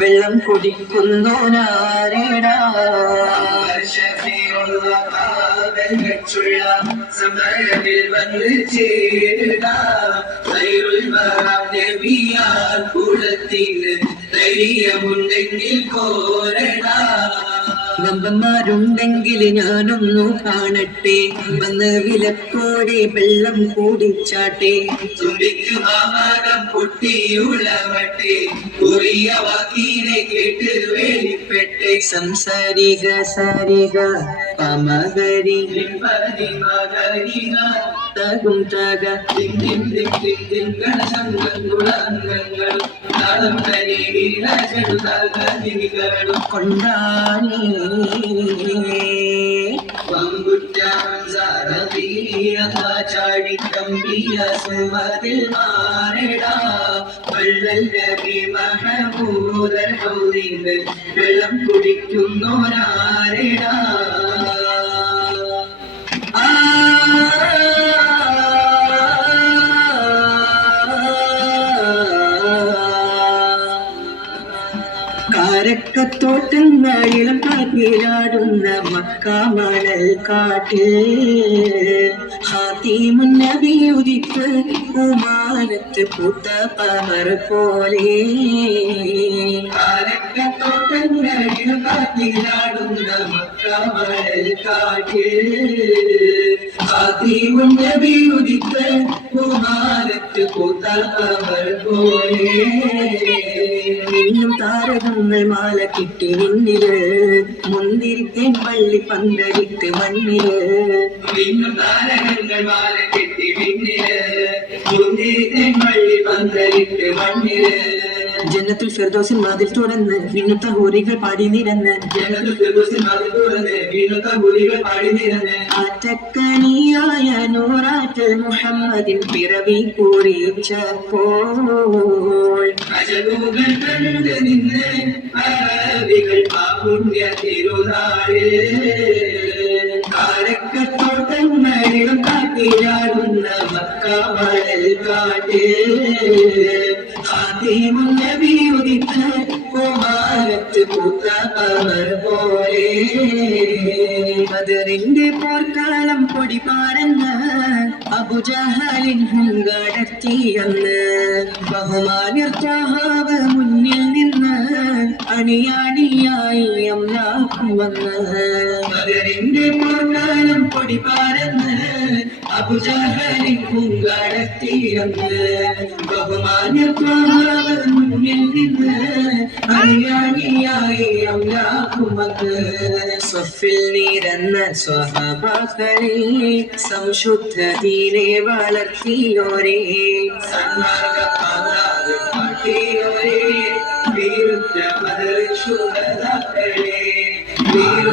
വെള്ളം കുടിക്കുന്നു സമരമിൽ വന്ന് കുളത്തിൽ ധൈര്യമുണ്ടെങ്കിൽ കോരടാ വമ്പന്മാരുണ്ടെങ്കിൽ ഞാനൊന്നു കാണട്ടെ വന്ന് വിലക്കോടെ വെള്ളം കൂടിച്ചാട്ടെ ചുരിക്കു കേട്ട് സംസാരിക സാരിക പമകരി തകും തക ഗണസംഗങ്ങൾ പങ്കുറ്റ ചാടിക്കമ്പിയ നബി വെള്ളം കുടിക്കുന്നോരാരേടാ പരക്കത്തോട്ടങ്ങളിലും പകിലാടുന്ന മക്കാമണൽ കാട്ടിൽ ഹാത്തിമുന്നബി ഉദിപ്പ് കുമാരത്ത് പുത്ത പവർ പോലെ പരക്കത്തോട്ടങ്ങളിലും പകിലാടുന്ന മക്കാമണൽ കാട്ടിൽ ഹാത്തിമുന്നബി ഉദിപ്പ് കുമാരത്ത് പുത്ത പവർ പോലെ മിന്നും താരകങ്ങൾ മാല കിട്ടി മിന്നില് മുന്തിരിക്കേൻ പള്ളി പന്തലിട്ട് മണ്ണില് മിന്നും താരകങ്ങൾ മാല കിട്ടി മിന്നില് മുന്തിരിക്കേൻ പള്ളി പന്തലിട്ട് മണ്ണില് ജനത്തിൽ ഫെർദോസിൻ മാതിൽ തുറന്ന് വിനുത്ത ഹോറികൾ പാടി നിരന്ന് ജനത്തിൽ ആറ്റക്കനിയായ നൂറാറ്റൽ മുഹമ്മദിൻ പിറവി കൂറിച്ചപ്പോൾ ചെറുകൾ കണ്ട് നിന്നെ അറബികൾ പാപുണ്യ തിരുനാളിൽ കാരക്കത്തോട്ടങ്ങളിലും കാത്തിയാടുന്ന മക്കാമഴൽ കാട്ടിൽ ആദ്യമല്ല വിയുതിത്ത് കാലത്ത് പൂക്കാമർ പോലെ മദറിന്റെ പോർക്കാലം പൊടി പാരെന്ന് അബുജഹലിൻ ഹുങ്കടത്തിയെന്ന് ബഹുമാനർ മുന്നിൽ നിന്ന് അണിയാണിയായി അമ്ലാക്കും വന്ന് മദറിന്റെ പോർക്കാലം പൊടി പാരെന്ന് അബുജഹലിൻ ഹുങ്കടത്തിയെന്ന് ബഹുമാനർ മുന്നിൽ നിന്ന് അനുയായിയായി അല്ലാഹുമക്ക് സ്വഫിൽ നിരന്ന സ്വഹബാക്കളിൽ സംശുദ്ധ ദീനെ വളർത്തിയോരേ വിരുദ്ധ മതക്ഷുരതാക്കളെ